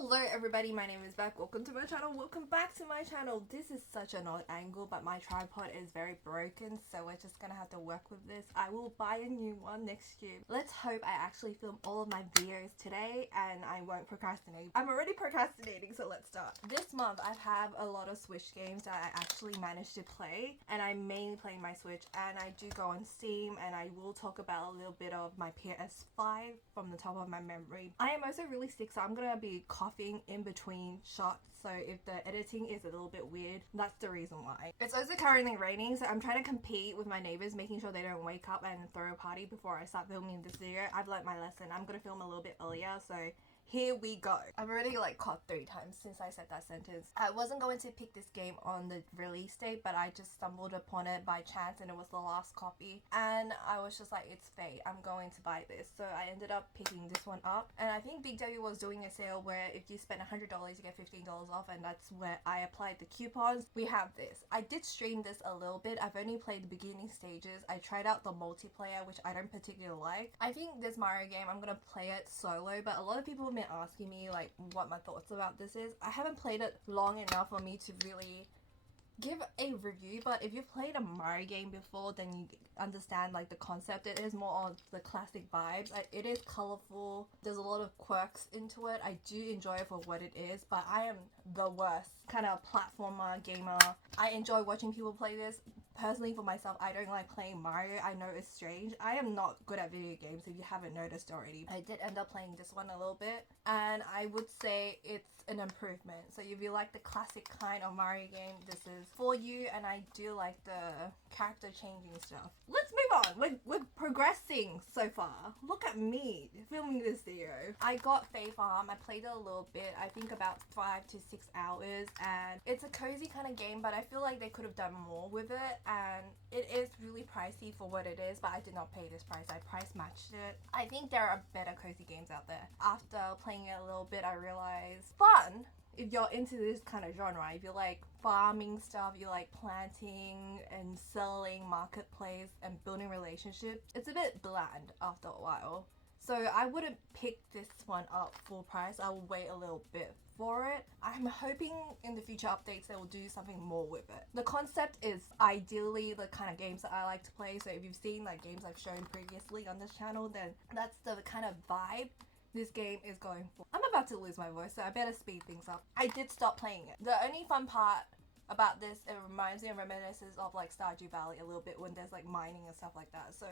Hello everybody, my name is Beck. Welcome to my channel. Welcome back to my channel. This is such an odd angle, but my tripod is very broken, so we're just gonna have to work with this. I will buy a new one next year. Let's hope I actually film all of my videos today and I won't procrastinate. I'm already procrastinating, so let's start. This month I have a lot of Switch games that I actually managed to play, and I'm mainly playing my Switch, and I do go on Steam and I will talk about a little bit of my PS5 from the top of my memory. I am also really sick, so I'm gonna be coughing in between shots, so if the editing is a little bit weird, that's the reason why. It's also currently raining, so I'm trying to compete with my neighbors, making sure they don't wake up and throw a party before I start filming this video. I've learnt my lesson. I'm gonna film a little bit earlier, so here we go. I've already coughed 3 times since I said that sentence. I wasn't going to pick this game on the release date, but I just stumbled upon it by chance and it was the last copy. And I was just like, it's fate, I'm going to buy this. So I ended up picking this one up. And I think Big W was doing a sale where if you spend $100 you get $15 off, and that's where I applied the coupons. We have this. I did stream this a little bit. I've only played the beginning stages. I tried out the multiplayer, which I don't particularly like. I think this Mario game, I'm gonna play it solo, but a lot of people have been asking me what my thoughts about this is. I haven't played it long enough for me to really give a review, but if you've played a Mario game before, then you understand the concept. It is more on the classic vibes. It is colorful. There's a lot of quirks into it. I do enjoy it for what it is, but I am the worst kind of platformer gamer. I enjoy watching people play this. Personally, for myself, I don't like playing Mario. I know it's strange. I am not good at video games, if you haven't noticed already. I did end up playing this one a little bit, and I would say it's an improvement. So if you like the classic kind of Mario game, this is for you, and I do like the character changing stuff. Let's move on. We're progressing so far. Look at me filming this video. I got Favon. I played it a little bit. I think about 5 to 6 hours, and it's a cozy kind of game, but I feel like they could have done more with it, and it is really pricey for what it is, but I did not pay this price. I price matched it. I think there are better cozy games out there. After playing it a little bit, I realized fun. If you're into this kind of genre, if you like farming stuff, you like planting and selling, marketplace and building relationships, it's a bit bland after a while. So I wouldn't pick this one up full price. I will wait a little bit for it. I'm hoping in the future updates they will do something more with it. The concept is ideally the kind of games that I like to play. So if you've seen games I've shown previously on this channel, then that's the kind of vibe this game is going for. I'm about to lose my voice, so I better speed things up. I did stop playing it. The only fun part about this, it reminds me of reminiscences of Stardew Valley a little bit when there's mining and stuff like that. So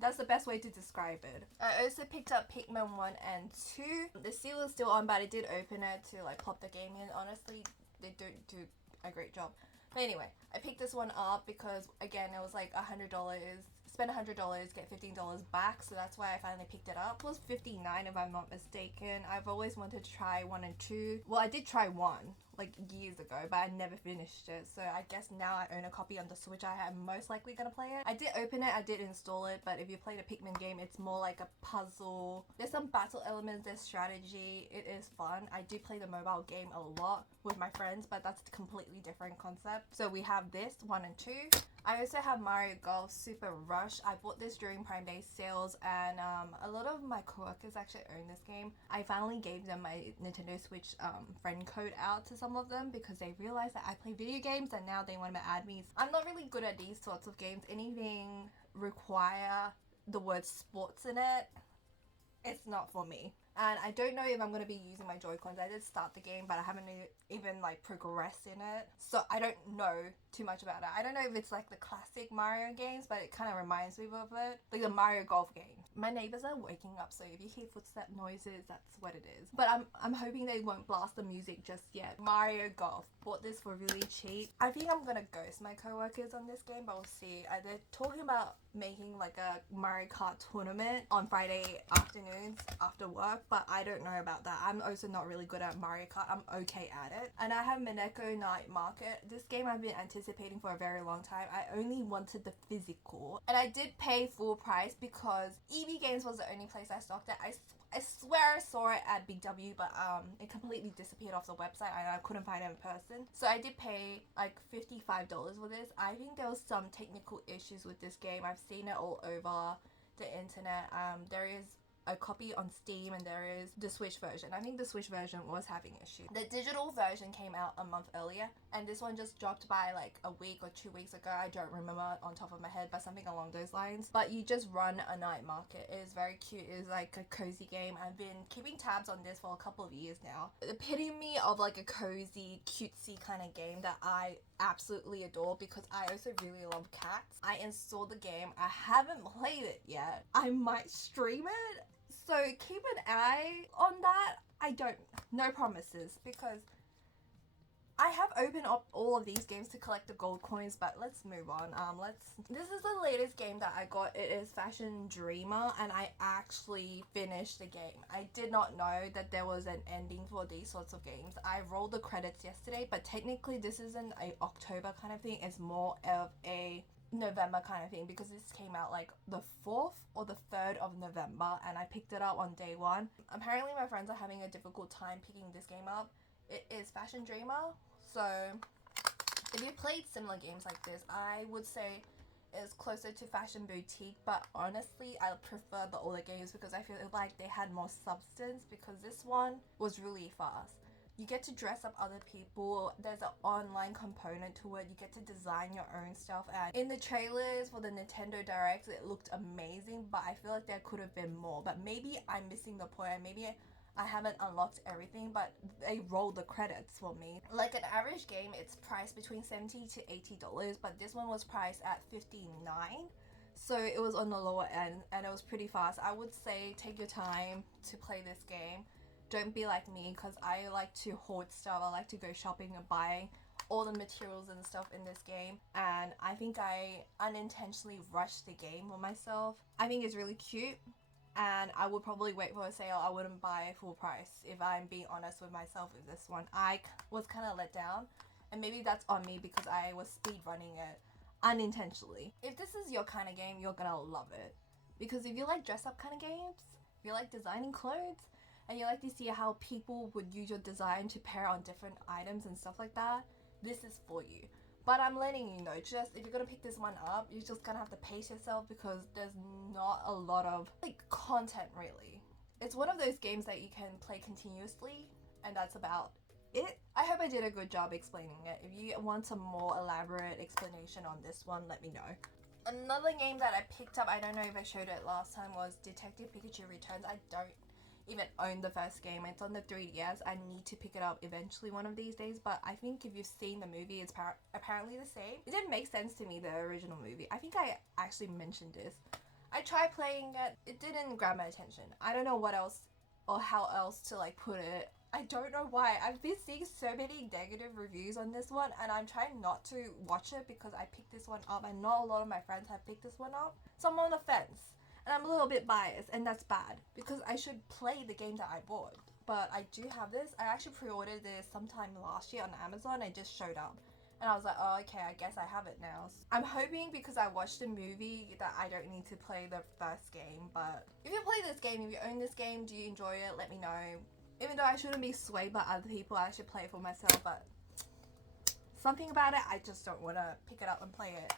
that's the best way to describe it. I also picked up Pikmin 1 and 2. The seal is still on, but I did open it to pop the game in. Honestly, they don't do a great job. But anyway, I picked this one up because, again, it was $100. Spend $100, get $15 back, so that's why I finally picked it up. It was $59 if I'm not mistaken. I've always wanted to try 1 and 2. Well, I did try 1 years ago, but I never finished it, so I guess now I own a copy on the Switch. I am most likely gonna play it. I did open it, I did install it, but if you play the Pikmin game, it's more like a puzzle. There's some battle elements, there's strategy. It is fun. I do play the mobile game a lot with my friends, but that's a completely different concept. So we have this 1 and 2. I also have Mario Golf Super Rush. I bought this during Prime Day sales, and a lot of my coworkers actually own this game. I finally gave them my Nintendo Switch friend code out to some of them because they realized that I play video games and now they want to add me. I'm not really good at these sorts of games. Anything require the word sports in it, it's not for me. And I don't know if I'm going to be using my Joy-Cons. I did start the game, but I haven't even progressed in it. So I don't know too much about it. I don't know if it's the classic Mario games, but it kind of reminds me of it. The Mario Golf game. My neighbors are waking up, so if you hear footstep noises, that's what it is. But I'm hoping they won't blast the music just yet. Mario Golf. Bought this for really cheap. I think I'm going to ghost my coworkers on this game, but we'll see. They're talking about making a Mario Kart tournament on Friday afternoons after work, but I don't know about that. I'm also not really good at Mario Kart. I'm okay at it. And I have Manco Night Market. This game I've been anticipating for a very long time. I only wanted the physical, and I did pay full price because EB Games was the only place I stocked it. I swear I saw it at Big W, but it completely disappeared off the website and I couldn't find it in person. So I did pay $55 for this. I think there was some technical issues with this game. I've seen it all over the internet. There is a copy on Steam and there is the Switch version. I think the Switch version was having issues. The digital version came out a month earlier and this one just dropped by like a week or 2 weeks ago. I don't remember on top of my head, but something along those lines. But you just run a night market. It is very cute. It is like a cozy game. I've been keeping tabs on this for a couple of years now. The epitome of like a cozy, cutesy kind of game that I absolutely adore because I also really love cats. I installed the game. I haven't played it yet. I might stream it. So keep an eye on that. I don't, no promises because I have opened up all of these games to collect the gold coins, but let's move on. This is the latest game that I got. It is Fashion Dreamer and I actually finished the game. I did not know that there was an ending for these sorts of games. I rolled the credits yesterday, but technically this isn't a October kind of thing. It's more of a November kind of thing because this came out like the 4th or the 3rd of November and I picked it up on day 1. Apparently my friends are having a difficult time picking this game up. It is Fashion Dreamer, so if you played similar games like this, I would say it's closer to Fashion Boutique, but honestly I prefer the older games because I feel like they had more substance because this one was really fast. You get to dress up other people. There's an online component to it. You get to design your own stuff. And in the trailers for the Nintendo Direct, it looked amazing, but I feel like there could have been more. But maybe I'm missing the point. Maybe I haven't unlocked everything, but they rolled the credits for me. Like an average game, it's priced between $70 to $80, but this one was priced at $59. So it was on the lower end and it was pretty fast. I would say take your time to play this game. Don't be like me because I like to hoard stuff. I like to go shopping and buying all the materials and stuff in this game. And I think I unintentionally rushed the game on myself. I think it's really cute. And I would probably wait for a sale. I wouldn't buy it full price if I'm being honest with myself with this one. I was kind of let down. And maybe that's on me because I was speed running it unintentionally. If this is your kind of game, you're gonna love it. Because if you like dress up kind of games, if you like designing clothes, and you like to see how people would use your design to pair on different items and stuff like that, this is for you. But I'm letting you know, just if you're gonna pick this one up, you're just gonna have to pace yourself because there's not a lot of like content really. It's one of those games that you can play continuously and that's about it. I hope I did a good job explaining it. If you want some more elaborate explanation on this one, let me know. Another game that I picked up, I don't know if I showed it last time, was Detective Pikachu Returns. I don't even own the first game. It's on the 3DS. I need to pick it up eventually one of these days, but I think if you've seen the movie, it's apparently the same. It didn't make sense to me, the original movie. I think I actually mentioned this. I tried playing it. It didn't grab my attention. I don't know what else or how else to like put it. I don't know why. I've been seeing so many negative reviews on this one and I'm trying not to watch it because I picked this one up and not a lot of my friends have picked this one up. So I'm on the fence. And I'm a little bit biased and that's bad because I should play the game that I bought. But I do have this. I actually pre-ordered this sometime last year on Amazon. It just showed up. And I was like, oh, okay, I guess I have it now. I'm hoping because I watched the movie that I don't need to play the first game. But if you play this game, if you own this game, do you enjoy it? Let me know. Even though I shouldn't be swayed by other people, I should play it for myself. But something about it, I just don't want to pick it up and play it.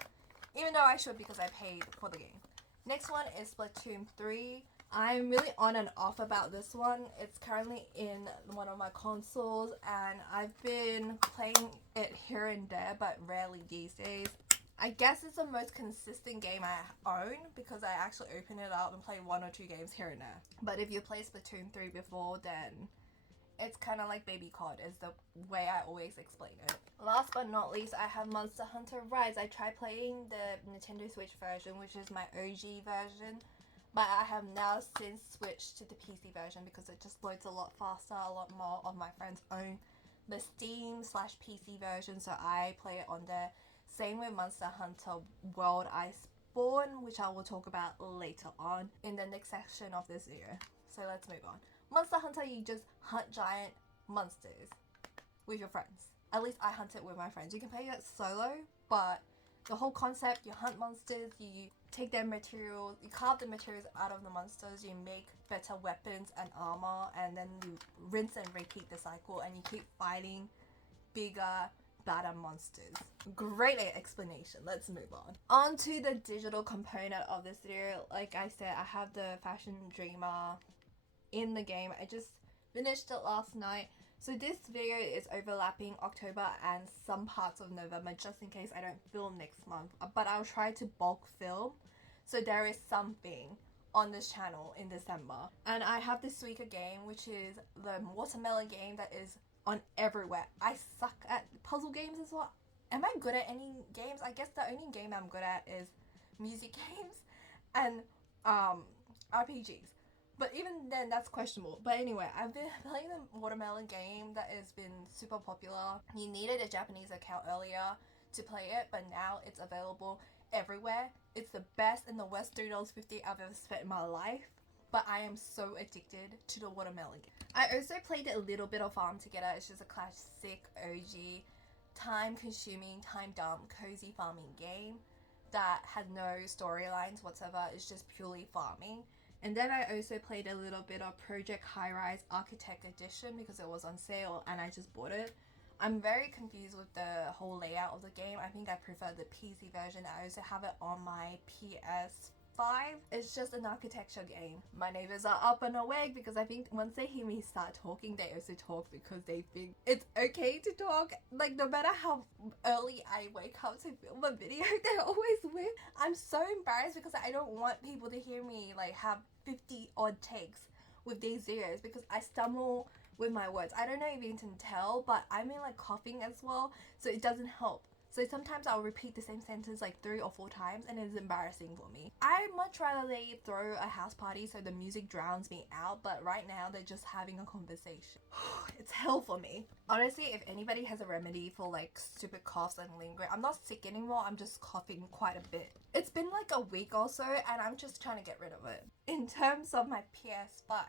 Even though I should because I paid for the game. Next one is Splatoon 3. I'm really on and off about this one. It's currently in one of my consoles and I've been playing it here and there but rarely these days. I guess it's the most consistent game I own because I actually open it up and play 1 or 2 games here and there. But if you played Splatoon 3 before, then it's kind of like baby COD is the way I always explain it. Last but not least, I have Monster Hunter Rise. I tried playing the Nintendo Switch version, which is my OG version, but I have now since switched to the PC version because it just loads a lot faster. A lot more of my friends own the Steam/PC version, so I play it on there. Same with Monster Hunter World Iceborne, which I will talk about later on in the next section of this video. So let's move on. Monster Hunter, you just hunt giant monsters with your friends. At least I hunt it with my friends. You can play it solo, but the whole concept, you hunt monsters, you take their materials, you carve the materials out of the monsters, you make better weapons and armor, and then you rinse and repeat the cycle, and you keep fighting bigger, Bada monsters. Great explanation. Let's move on to the digital component of this video. Like I said, I have the Fashion Dreamer in the game. I just finished it last night, so this video is overlapping October and some parts of November, just in case I don't film next month, but I'll try to bulk film so there is something on this channel in December. And I have this week a game, which is the watermelon game that is on everywhere. I suck at puzzle games as well. Am I good at any games? I guess the only game I'm good at is music games and RPGs. But even then, that's questionable. But anyway, I've been playing the watermelon game that has been super popular. You needed a Japanese account earlier to play it, but now it's available everywhere. It's the best and the worst $3.50 I've ever spent in my life. But I am so addicted to the watermelon game. I also played a little bit of Farm Together. It's just a classic OG, time-consuming, time-dumb, cozy farming game that has no storylines whatsoever. It's just purely farming. And then I also played a little bit of Project High Rise Architect Edition because it was on sale and I just bought it. I'm very confused with the whole layout of the game. I think I prefer the PC version. I also have it on my PS5. It's just an architecture game. My neighbors are up and awake because I think once they hear me start talking, they also talk because they think it's okay to talk. Like, no matter how early I wake up to film a video, they're always with. I'm so embarrassed because I don't want people to hear me like have 50 odd takes with these videos because I stumble with my words. I don't know if you can tell, but I'm in like coughing as well, so it doesn't help. So sometimes I'll repeat the same sentence like 3 or 4 times and it's embarrassing for me. I much rather they throw a house party so the music drowns me out, but right now they're just having a conversation. It's hell for me. Honestly, if anybody has a remedy for like stupid coughs and lingering, I'm not sick anymore, I'm just coughing quite a bit. It's been like a week or so and I'm just trying to get rid of it. In terms of my PS5,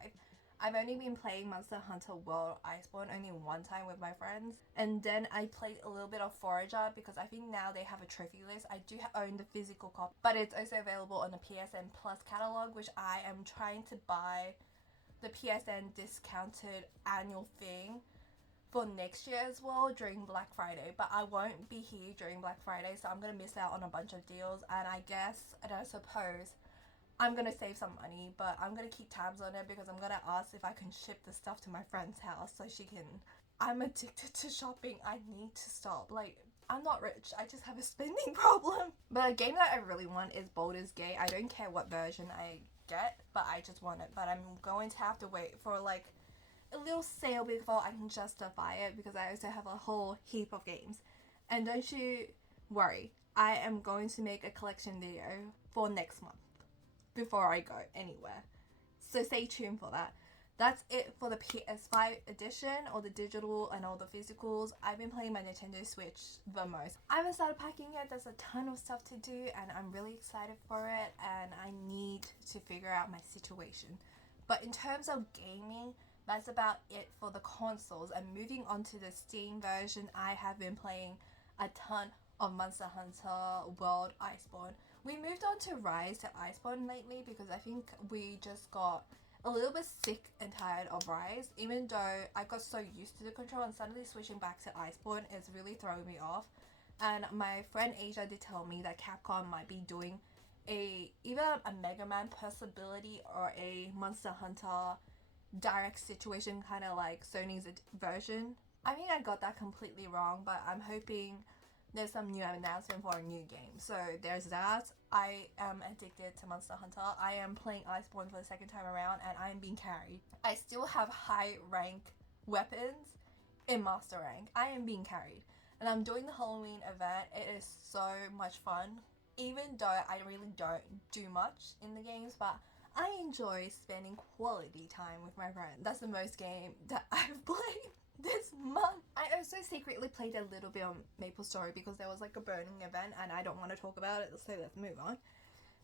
I've only been playing Monster Hunter World Iceborne only one time with my friends, and then I played a little bit of Forager because I think now they have a trophy list. I do own the physical copy, but it's also available on the PSN Plus catalog, which I am trying to buy the PSN discounted annual thing for next year as well during Black Friday, but I won't be here during Black Friday, so I'm gonna miss out on a bunch of deals. And I guess, and I suppose I'm gonna save some money, but I'm gonna keep tabs on it because I'm gonna ask if I can ship the stuff to my friend's house so she can. I'm addicted to shopping. I need to stop. Like, I'm not rich, I just have a spending problem. But a game that I really want is Baldur's Gate. I don't care what version I get, but I just want it. But I'm going to have to wait for like a little sale before I can justify it because I also have a whole heap of games. And don't you worry, I am going to make a collection video for next month before I go anywhere, so stay tuned for that. That's it for the PS5 edition, or the digital and all the physicals. I've been playing my Nintendo Switch the most. I haven't started packing yet. There's a ton of stuff to do and I'm really excited for it, and I need to figure out my situation. But in terms of gaming, that's about it for the consoles. And moving on to the Steam version, I have been playing a ton of Monster Hunter World Iceborne. We moved on to Rise to Iceborne lately because I think we just got a little bit sick and tired of Rise, even though I got so used to the control, and suddenly switching back to Iceborne is really throwing me off. And my friend Asia did tell me that Capcom might be doing either a Mega Man possibility or a Monster Hunter direct situation, kind of like Sony's version. I think I got that completely wrong, but I'm hoping there's some new announcement for a new game. So there's that. I am addicted to Monster Hunter. I am playing Iceborne for the second time around and I am being carried. I still have high rank weapons in Master Rank. I am being carried. And I'm doing the Halloween event. It is so much fun. Even though I really don't do much in the games, but I enjoy spending quality time with my friends. That's the most game that I've played this month. I also secretly played a little bit on MapleStory because there was like a burning event and I don't want to talk about it, so let's move on.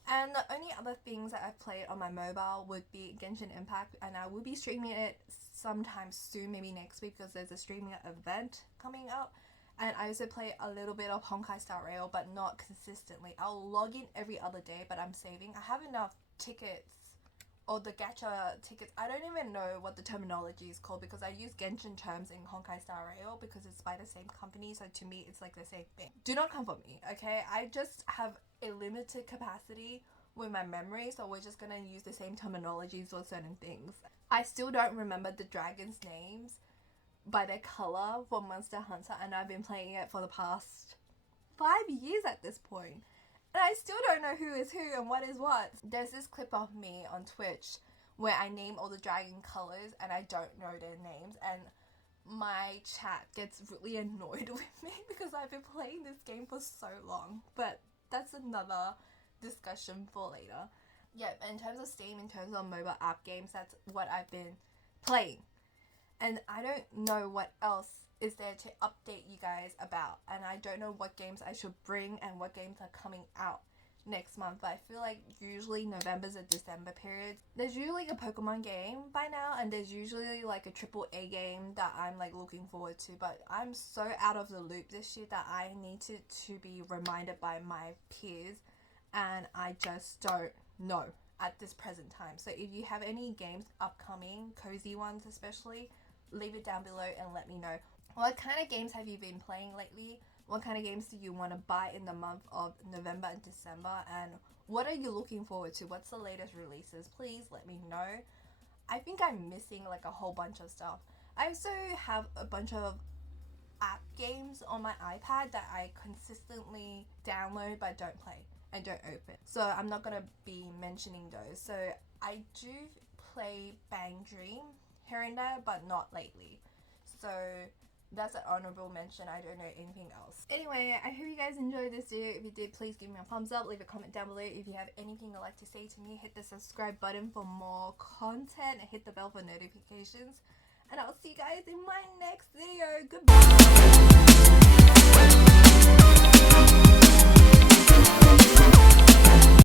And the only other things that I've played on my mobile would be Genshin Impact, and I will be streaming it sometime soon, maybe next week, because there's a streaming event coming up. And I also play a little bit of Honkai Star Rail, but not consistently. I'll log in every other day, but I'm saving. I have enough tickets or the gacha tickets. I don't even know what the terminology is called because I use Genshin terms in Honkai Star Rail because it's by the same company, so to me it's like the same thing. Do not come for me, okay? I just have a limited capacity with my memory, so we're just gonna use the same terminologies for certain things. I still don't remember the dragons' names by their color for Monster Hunter, and I've been playing it for the past 5 years at this point. And I still don't know who is who and what is what. There's this clip of me on Twitch where I name all the dragon colors and I don't know their names, and my chat gets really annoyed with me because I've been playing this game for so long. But that's another discussion for later. Yeah, in terms of Steam, in terms of mobile app games, that's what I've been playing. And I don't know what else is there to update you guys about, and I don't know what games I should bring and what games are coming out next month. But I feel like usually November's a December period. There's usually a Pokemon game by now, and there's usually like a AAA game that I'm like looking forward to, but I'm so out of the loop this year that I need to be reminded by my peers, and I just don't know at this present time. So if you have any games upcoming, cozy ones especially, leave it down below and let me know. What kind of games have you been playing lately? What kind of games do you want to buy in the month of November and December? And what are you looking forward to? What's the latest releases? Please let me know. I think I'm missing like a whole bunch of stuff. I also have a bunch of app games on my iPad that I consistently download but don't play and don't open. So I'm not going to be mentioning those. So I do play Bang Dream here and there, but not lately. So that's an honorable mention. I don't know anything else. Anyway, I hope you guys enjoyed this video. If you did, please give me a thumbs up, leave a comment down below. If you have anything you'd like to say to me, hit the subscribe button for more content and hit the bell for notifications. And I'll see you guys in my next video. Goodbye.